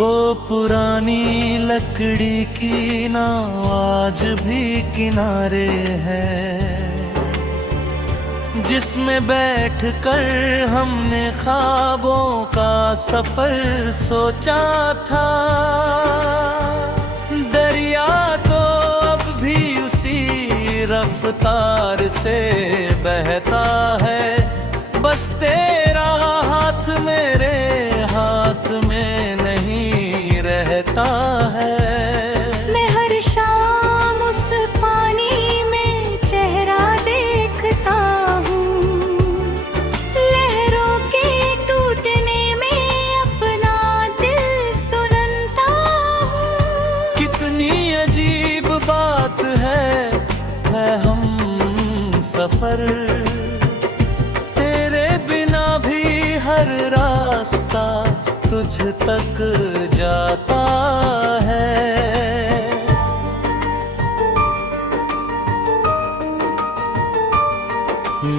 वो पुरानी लकड़ी की नाव आज भी किनारे है, जिसमें बैठकर हमने ख्वाबों का सफर सोचा था। दरिया तो अब भी उसी रफ्तार से बहता है, बस तेरा हाथ मेरे हाथ में नहीं रहता है। मैं हर शाम उस पानी में चेहरा देखता हूँ, लहरों के टूटने में अपना दिल सुनता हूँ। कितनी अजीब बात है हम सफर, तेरे बिना भी हर रास्ता तुझ तक जाता है।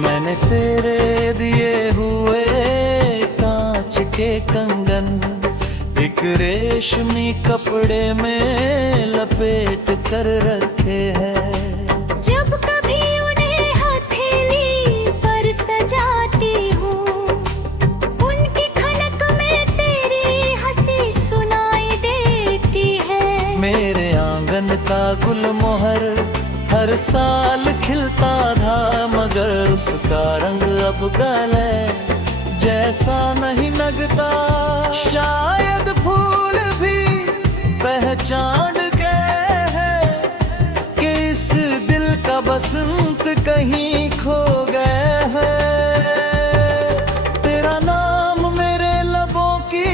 मैंने तेरे दिए हुए कांच के कंगन एक रेशमी कपड़े में लपेट कर रखे हैं। जब कभी उन्हें हथेली पर सजाती हूँ, उनकी खनक में तेरी हंसी सुनाई देती है। मेरे आंगन का गुलमोहर हर साल खिलता था, मगर उसका रंग अब गले जैसा नहीं लगता। शायद फूल भी पहचान गए हैं कि इस दिल का बसंत कहीं खो गए हैं। तेरा नाम मेरे लबों की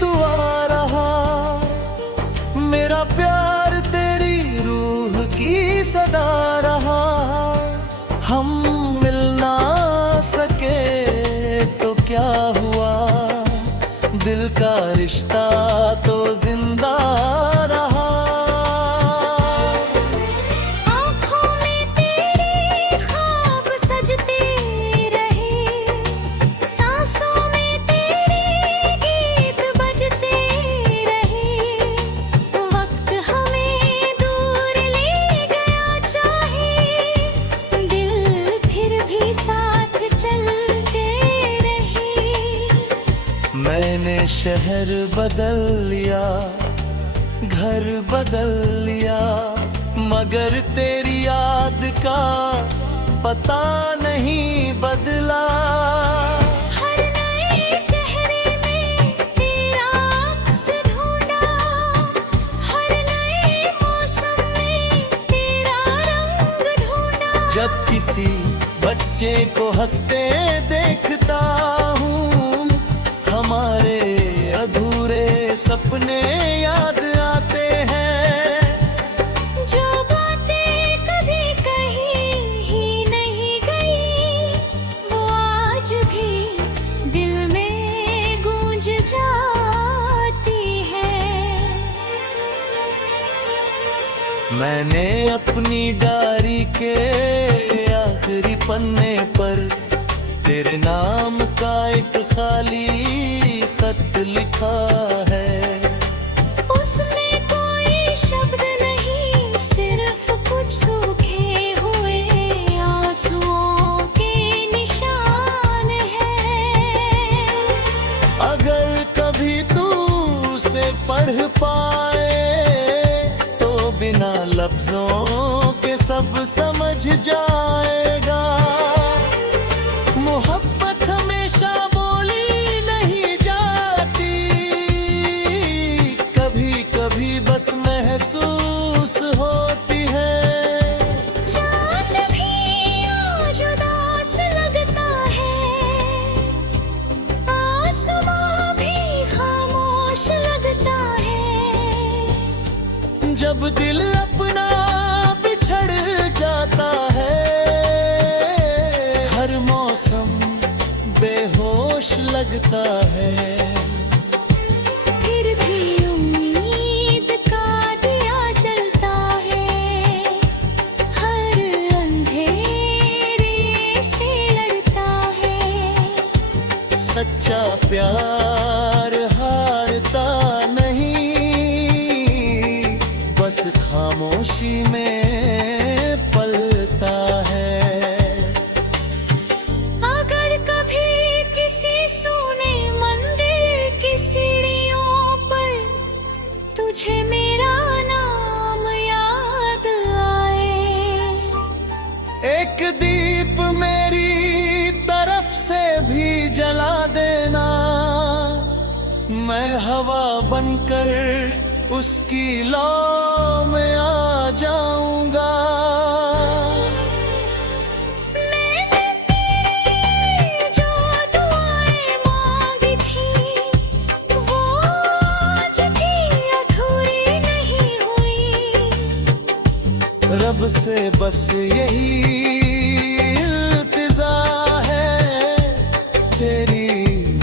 दुआ रहा, मेरा प्यार तेरी रूह की सदा रहा। हम मिल ना सके तो क्या हुआ, दिल का रिश्ता तो जिंदा रहा। आँखों में तेरे ख्वाब सजते रहे, सांसों में तेरे गीत बजते रहे। वक्त हमें दूर ले गया चाहे, दिल फिर भी साथ चलते रहे। मैंने शहर बदल लिया, घर बदल लिया, मगर तेरी याद का पता नहीं बदला। हर नए चेहरे में तेरा अक्स ढूंढा, हर नए मौसम में तेरा रंग ढूंढा। जब किसी बच्चे को हंसते देखता हूँ, हमारे अधूरे सपने याद आते हैं। जो बातें कभी कही ही नहीं गई, वो आज भी दिल में गूंज जाती है। मैंने अपनी डायरी के आखिरी पन्ने पर तेरे नाम का एक खाली खत लिखा है। उसमें कोई शब्द नहीं, सिर्फ कुछ सूखे हुए आंसुओं के निशान हैं। अगर कभी तू उसे पढ़ पाए तो बिना लफ्जों के सब समझ जाएगा। मोहब्बत हमेशा बोली नहीं जाती, कभी कभी बस महसूस होती है। चांद भी आज उदास लगता है, आसमां भी खामोश लगता है। जब दिल अपना बिछड़ जाता है, हर मौसम बेहोश लगता है। फिर भी उम्मीद का दिया जलता है, हर अंधेरे से लड़ता है। सच्चा प्यार हारता नहीं। खामोशी में पलता है। अगर कभी किसी सूने मंदिर की सीढ़ियों पर तुझे मेरा नाम याद आए, एक दीप मेरी तरफ से भी जला देना, मैं हवा बनकर उसकी लौ में आ जाऊंगा। मैंने तेरी जो दुआएं मांगी थी वो आज भी अधूरी नहीं हुई। रब से बस यही इल्तिजा है, तेरी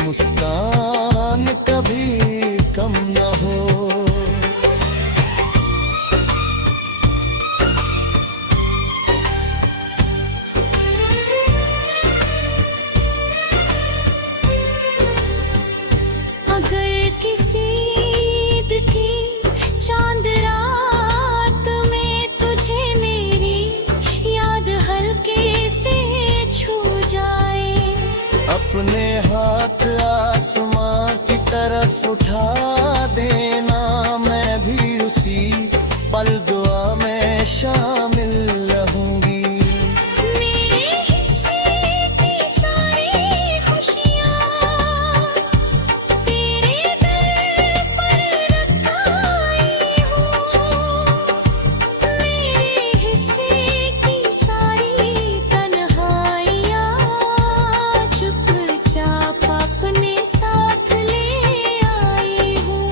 मुस्कान कभी कम न हो। अगर किसी ईद की चांद रात में तुझे मेरी याद हल्के से छू जाए, अपने हाथ आसमां की तरफ उठा देना, मैं भी उसी पल दुआ में शामिल रहूंगी। मेरे हिस्से की सारी खुशियाँ तेरे दर पर रखाई हूँ। मेरे हिस्से की सारी तन्हाइयाँ चुपचाप अपने साथ ले आई हूँ।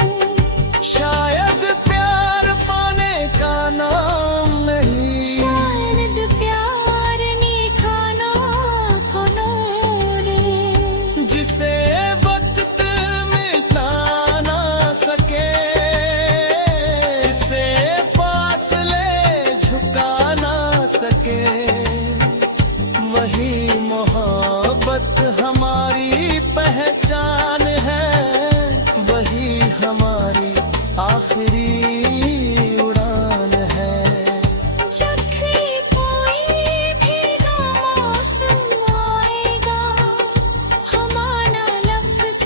शायद प्यार पाने का नाम नहीं, शायद प्यार ने खाना खाना रे, जिसे वक्त मिटा ना सके, जिसे फासले झुका ना सके, वही मोहब्बत हमारी पहचान है, वही हमारी आखिरी उड़ान है। जब भी कोई भीगा मौसम आएगा, हमारा लफ्ज़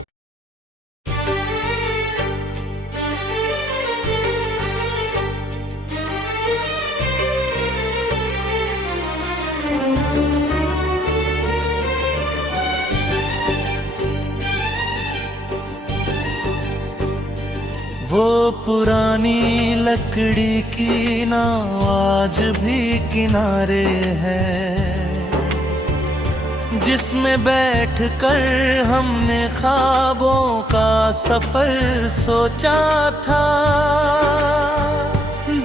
वो पुरानी लकड़ी की नाव आज भी किनारे है, जिसमें बैठकर हमने ख्वाबों का सफर सोचा था।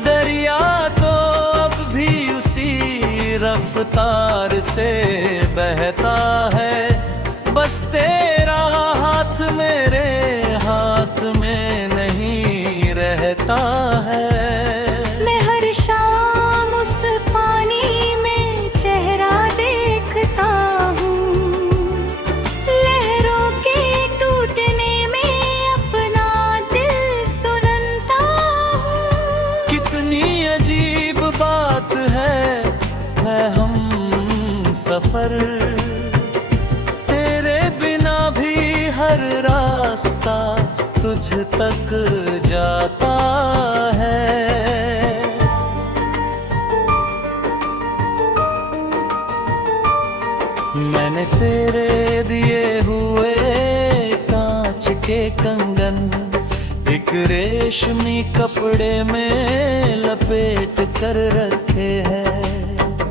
दरिया तो अब भी उसी रफ्तार से बहता है, बस तेरा हाथ मेरे हाथ में नहीं रहता है। मैं हर शाम उस पानी में चेहरा देखता हूँ, लहरों के टूटने में अपना दिल सुनता हूँ। कितनी अजीब बात है हम सफर, तेरे बिना भी हर रास्ता तुझ तक जाता है। मैंने तेरे दिए हुए कांच के कंगन एक रेशमी कपड़े में लपेट कर रखे हैं।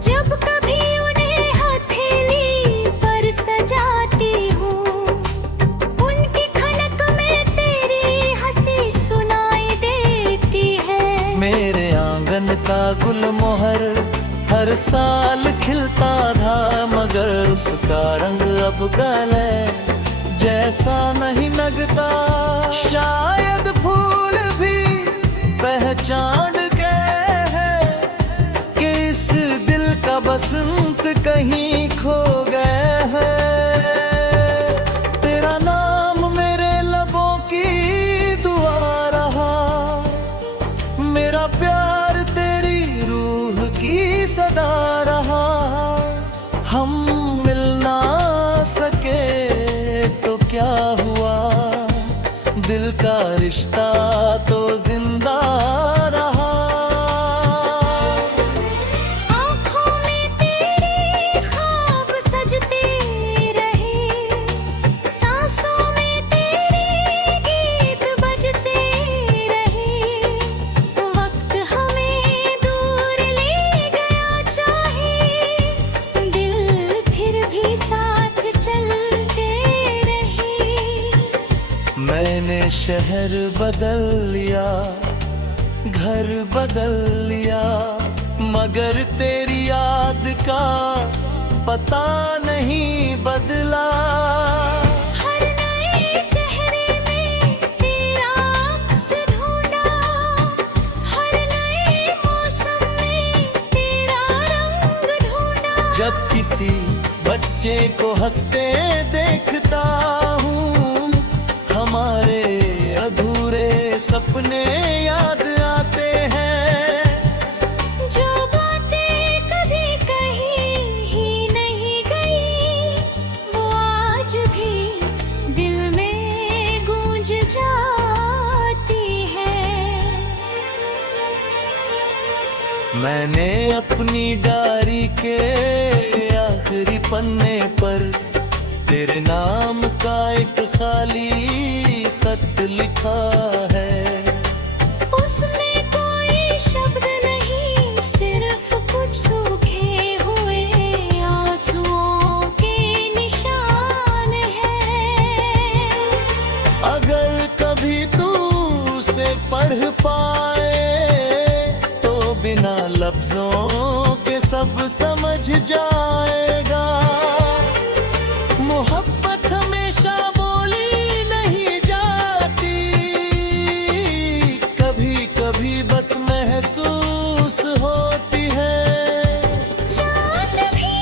जब कभी उन्हें हथेली पर सजाती हूँ, उनकी खनक में तेरी हंसी सुनाई देती है। मेरे आंगन का गुलमोहर हर साल खिलता था, मगर उसका रंग अब गले जैसा नहीं लगता। शायद फूल भी पहचान गए हैं कि इस दिल का बसंत कहीं खो गए हैं। तेरा नाम मेरे लबों की दुआ रहा, मेरा प्यार तेरे दिल का रिश्ता तो जिंदा रहा। आँखों में तेरे ख्वाब सजते रहे, सांसों में तेरे गीत बजते रहे। वक्त हमें दूर ले गया चाहे, दिल फिर भी साथ चलते रहे। मैंने शहर बदल लिया, घर बदल लिया, मगर तेरी याद का पता नहीं बदला। हर नए चेहरे में तेरा अक्स ढूंढा, हर नए मौसम में तेरा रंग ढूंढा। जब किसी बच्चे को हंसते देखता हूँ, हमारे अधूरे सपने याद आते हैं। जो बातें कभी कही ही नहीं गई, वो आज भी दिल में गूंज जाती है। मैंने अपनी डायरी के आखिरी पन्ने पर तेरे नाम का एक खाली खत लिखा है। उसमें कोई शब्द नहीं, सिर्फ कुछ सूखे हुए आंसुओं के निशान हैं। अगर कभी तू उसे पढ़ पाए तो बिना लफ्जों के सब समझ जाएगा। मोहब्बत हमेशा बोली नहीं जाती, कभी कभी बस महसूस होती है। चांद भी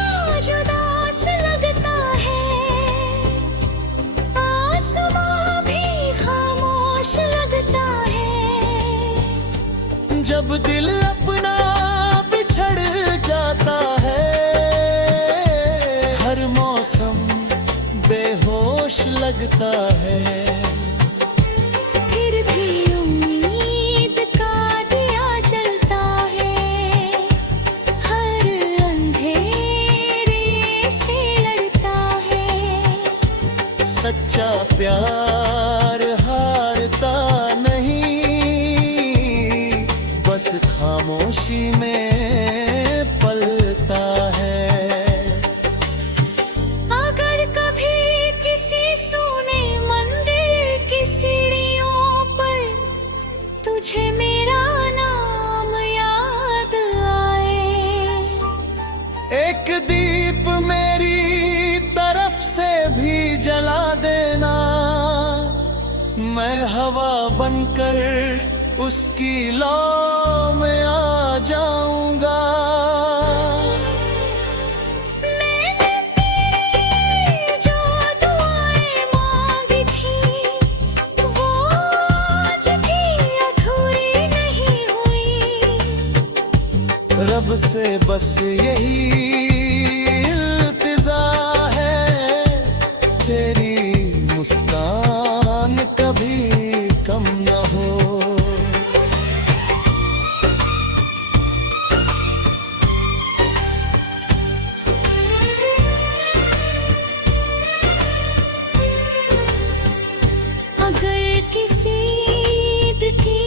आज उदास लगता है, आसमां भी खामोश लगता है। जब दिल अपना बिछड़ जाता है, हर मौसम बेहोश लगता है। फिर भी उम्मीद का दिया जलता है, हर अंधेरे से लड़ता है। सच्चा प्यार हारता नहीं, बस खामोशी में पलता है। अगर कभी किसी सोने मंदिर की सीढ़ियों पर तुझे मेरा नाम याद आए, एक दीप मेरी तरफ से भी जला देना, मैं हवा बनकर उसकी लौ में आ जाऊंगा। मैंने तेरे जो दुआएं मांगी थी, वो आज भी अधूरी नहीं हुई। रब से बस यही इल्तिजा है, तेरी मुस्कान कभी कम न हो। अगर किसी ईद की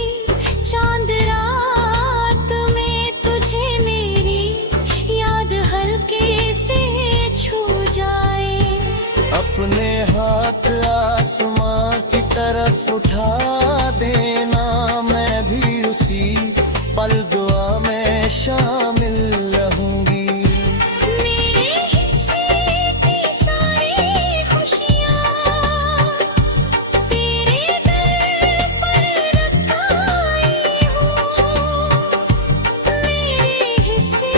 चांद रात में तुझे मेरी याद हल्के से छू जाए, अपने हाथ आसमां की तरफ उठा देना, मैं भी उसी पल दुआ में शामिल रहूंगी। मेरे हिस्से की सारी खुशियाँ तेरे दर पर रखाई हूँ। मेरे हिस्से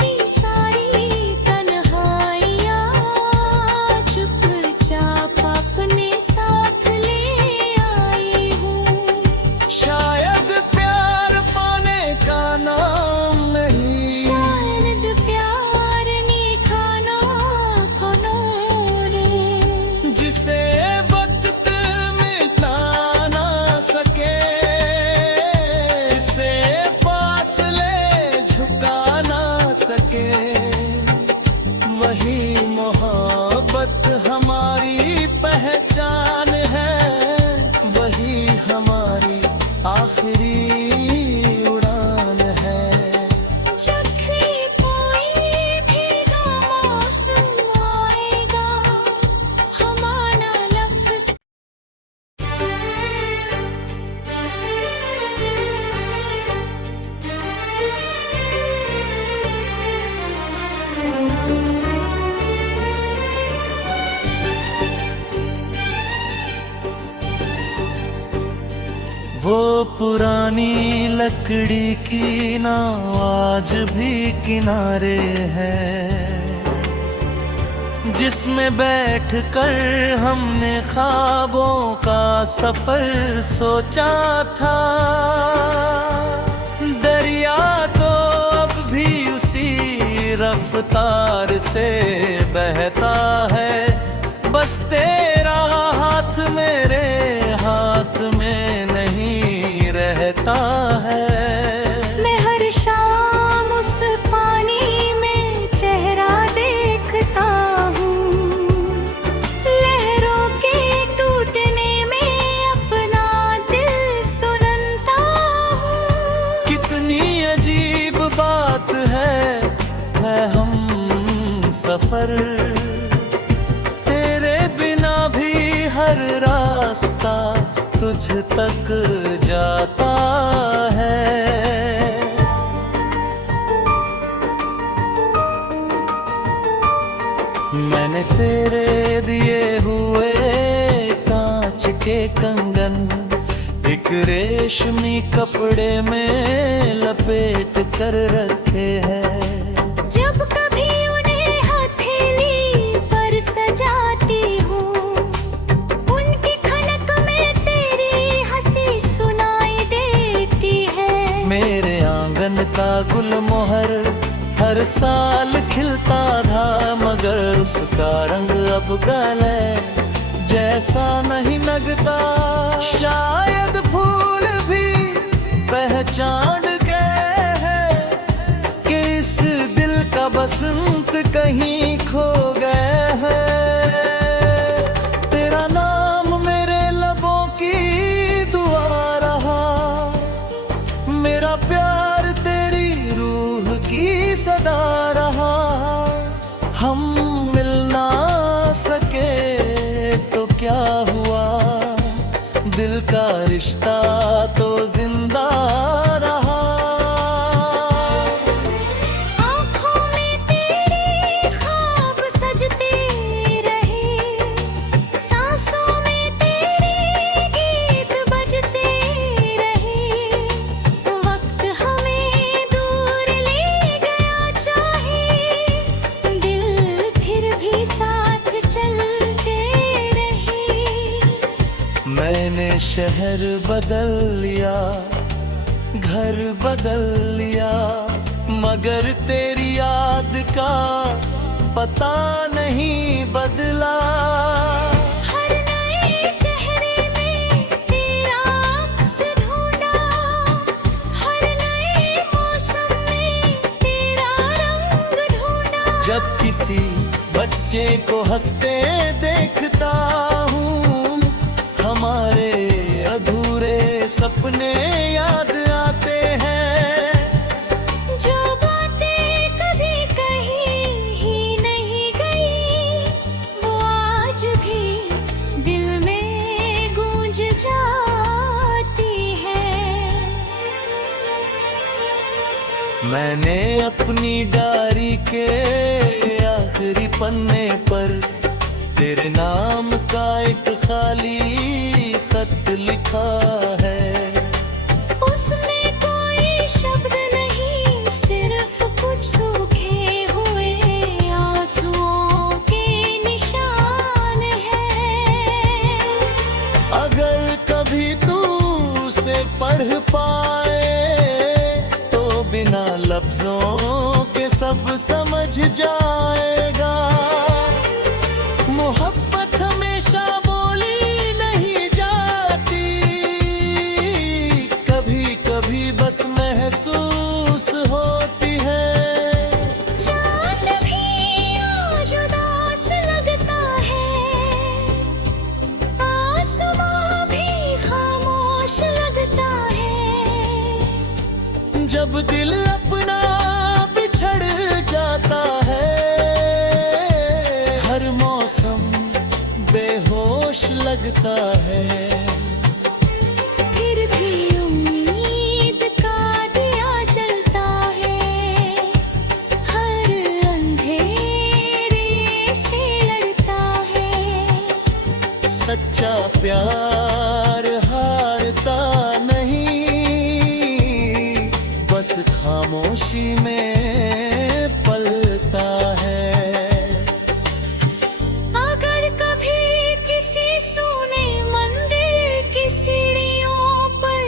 की सारी तन्हाइयाँ चुपचाप अपने साथ ले आई वो पुरानी लकड़ी की नाव आज भी किनारे है, जिसमें बैठकर हमने ख्वाबों का सफर सोचा था। दरिया तो अब भी उसी रफ्तार से बहता है, बस तेरा हाथ मेरे हाथ में नहीं रहता है। मैं हर शाम उस पानी में चेहरा देखता हूँ, लहरों के टूटने में अपना दिल सुनता हूँ। कितनी अजीब बात है हम सफर, तेरे बिना भी हर रास्ता तुझ तक जाता है। मैंने तेरे दिए हुए कांच के कंगन एक रेशमी कपड़े में लपेट कर रखे हैं। जब कभी उन्हें हथेली पर सजाती हूँ, उनकी खनक में तेरी हंसी सुनाई देती है। मेरे आंगन का गुलमोहर हर साल खिलता था, मगर उसका रंग अब गले जैसा नहीं लगता। शायद फूल भी पहचान गए हैं कि इस दिल का बसंत कहीं खो गए हैं। तेरा नाम मेरे लबों की दुआ रहा, मेरा प्यार तेरी रूह की सदा रहा। हम मिल ना सके तो क्या हुआ, दिल का रिश्ता तो जिंदा रहा। आँखों में तेरे ख्वाब सजते रहे, सांसों में तेरे गीत बजते रहे। वक्त हमें दूर ले गया चाहे, दिल फिर भी साथ चलते रहे। मैंने शहर बदल लिया, घर बदल लिया, मगर तेरी याद का पता नहीं बदला। हर नए चेहरे में तेरा अक्स ढूंढा, हर नए मौसम में तेरा रंग ढूंढा। जब किसी बच्चे को हंसते देखता हूँ, हमारे अधूरे सपने याद आते हैं। जो बातें कभी कही ही नहीं गई, वो आज भी दिल में गूंज जाती है। मैंने अपनी डायरी के आखिरी पन्ने पर तेरे नाम का एक खाली खत लिखा है। उसमें कोई शब्द नहीं, सिर्फ कुछ सूखे हुए आंसुओं के निशान हैं। अगर कभी तू उसे पढ़ पाए तो बिना लफ्जों के सब समझ जाएगा। मोहब्बत हमेशा बोली नहीं जाती, कभी कभी बस महसूस होती है। चांद भी आज उदास लगता है, आसमां भी खामोश लगता है। जब दिल अपना बिछड़ जाता है, हर मौसम बेहोश लगता है। फिर भी उम्मीद का दिया जलता है, हर अंधेरे से लड़ता है। सच्चा प्यार हारता नहीं। खामोशी में पलता है। अगर कभी किसी सूने मंदिर की सीढ़ियों पर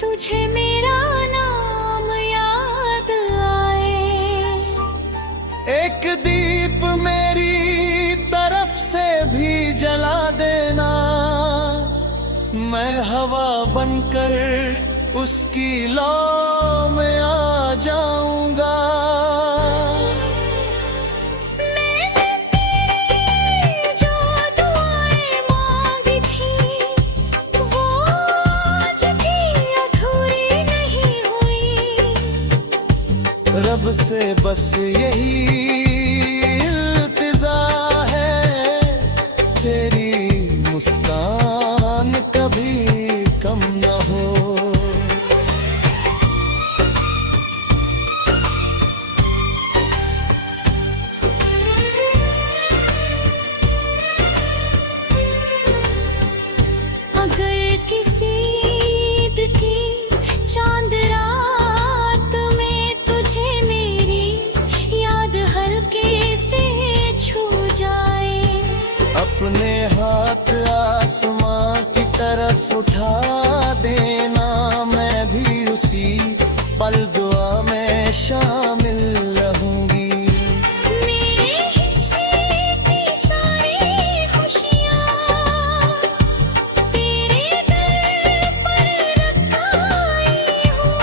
तुझे मेरा नाम याद आए, एक दीप मेरी तरफ से भी जला देना, मैं हवा बनकर उसकी लौ में आ जाऊंगा। मैंने तेरी जो दुआएं मांगी थी वो आज भी अधूरी नहीं हुई। रब से बस यही इल्तिजा है, तेरी मुस्कान कभी कम न हो। अगर किसी ईद की चांद रात में तुझे मेरी याद हल्के से छू जाए, अपने हाथ आसमां की तरफ उठा देना, मैं भी उसी पल दुआ में शामिल रहूंगी। मेरे हिस्से की सारी खुशियाँ तेरे दर पर रखाई हूँ।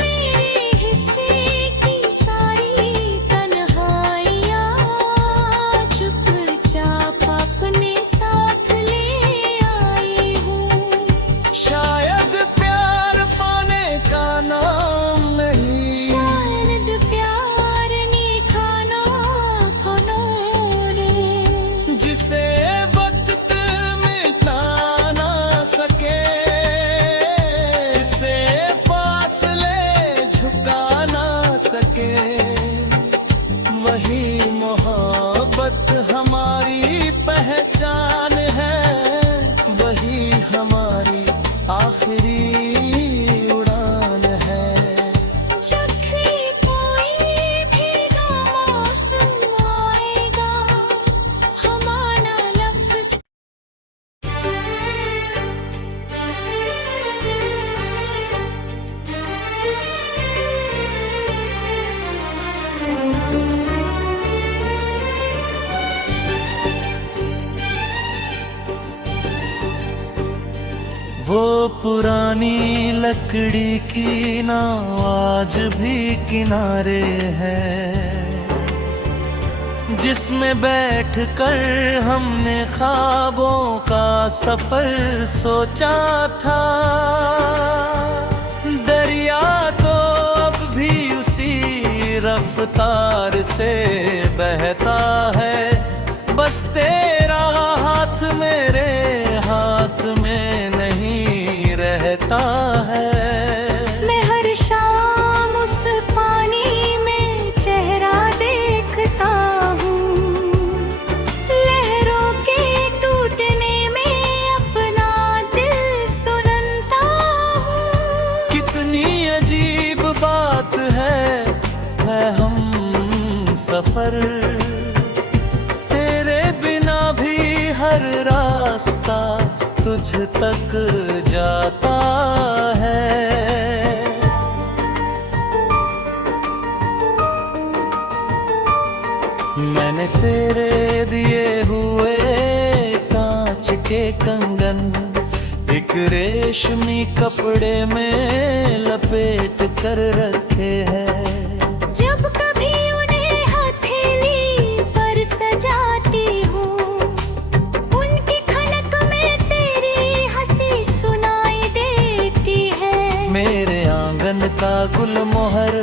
मेरे हिस्से की सारी तन्हाइयाँ चुपचाप अपने साथ ले आई हूँ। शायद प्यार पाने का नाम नहीं, शायद प्यार ने खाना खाना रे, जिसे वक्त मिटा ना सके, जिसे फासले झुका ना सके, वही मोहब्बत हमारी पहचान है, वही हमारी आखिरी उड़ान है। जब भी कोई भीगा मौसम आएगा, हमारा लफ्ज़ वो पुरानी लकड़ी की नाव आज भी किनारे है, जिसमें बैठकर हमने ख्वाबों का सफर सोचा था। दरिया तो अब भी उसी रफ्तार से बहता है, बस तेरा हाथ मेरे हाथ में नहीं रहता है। मैं हर शाम उस पानी में चेहरा देखता हूँ, लहरों के टूटने में अपना दिल सुनता हूँ। कितनी अजीब बात है हम सफर, तेरे बिना भी हर रास्ता तुझ तक जाता है। मैंने तेरे दिए हुए कांच के कंगन एक रेशमी कपड़े में लपेट कर रखे हैं। जब कभी उन्हें हथेली पर सजाती हूँ, उनकी खनक में तेरी हंसी सुनाई देती है। मेरे आंगन का गुलमोहर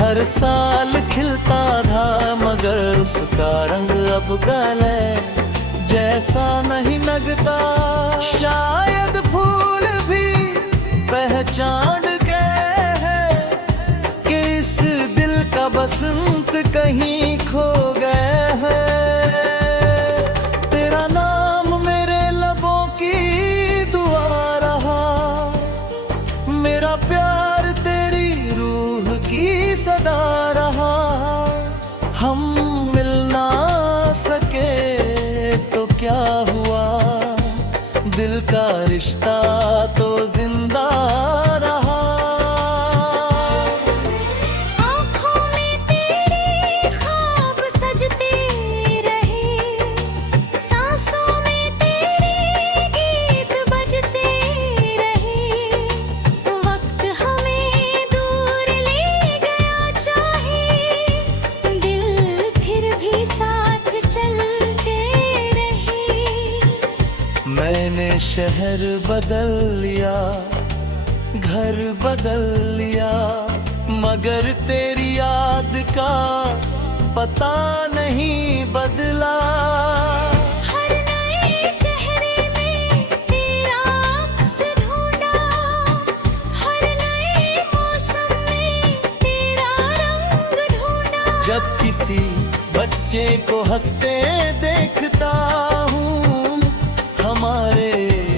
हर साल खिलता था, मगर उसका रंग अब गले जैसा नहीं लगता। शायद फूल भी पहचान गए हैं कि इस दिल का बसंत कहीं खो गए हैं। तेरा नाम मेरे लबों की दुआ रहा, मेरा प्यार तेरे हुआ दिल का रिश्ता तो जिंदा रहा। आँखों में तेरे ख्वाब सजते रहे, सांसों में तेरे गीत बजते रहे। वक्त हमें दूर ले गया चाहे, दिल फिर भी साथ चलते रहे। मैंने शहर बदल लिया, घर बदल लिया, मगर तेरी याद का पता नहीं बदला। हर नए चेहरे में तेरा अक्स ढूंढा, हर नए मौसम में तेरा रंग ढूंढा। जब किसी बच्चे को हंसते देखता हूँ, हमारे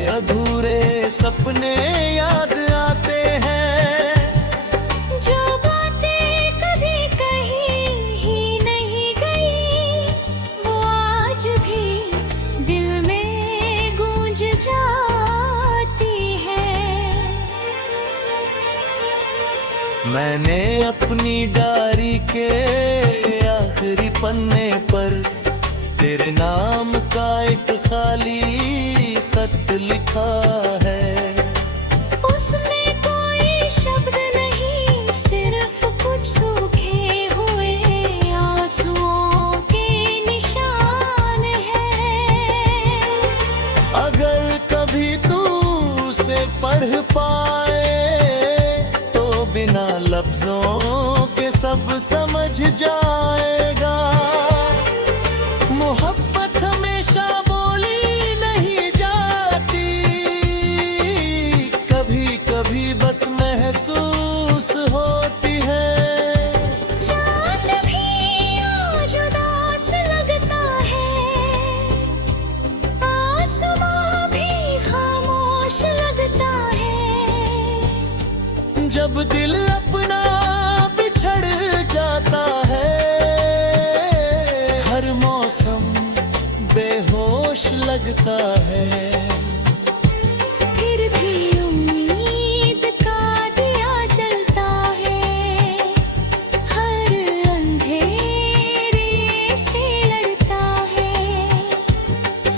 अधूरे सपने याद आते हैं। जो बातें कभी कही ही नहीं गई, वो आज भी दिल में गूंज जाती है। मैंने अपनी डायरी के आखिरी पन्ने पर तेरे नाम का एक खाली खत लिखा है। उसमें कोई शब्द नहीं, सिर्फ कुछ सूखे हुए आंसुओं के निशान हैं। अगर कभी तू उसे पढ़ पाए तो बिना लफ्जों के सब समझ जाएगा। मोहब्बत हमेशा बोली नहीं जाती, कभी कभी बस महसूस होती है। चांद भी आज उदास लगता है, आसमां भी खामोश लगता है। जब दिल अपना बिछड़ जाता है, हर मौसम बेहोश लगता है। फिर भी उम्मीद का दिया जलता है, हर अंधेरे से लड़ता है।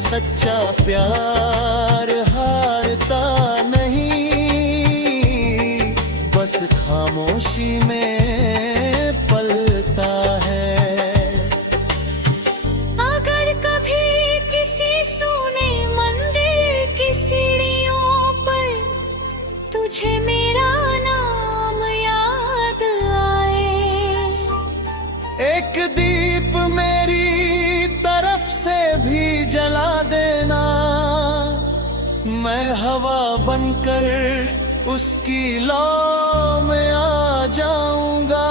सच्चा प्यार हारता नहीं, बस खामोशी में पलता है। अगर कभी किसी सूने मंदिर की सीढ़ियों पर तुझे मेरा नाम याद आए, एक दीप मेरी तरफ से भी जला देना, मैं हवा बनकर उसकी लौ में आ जाऊंगा।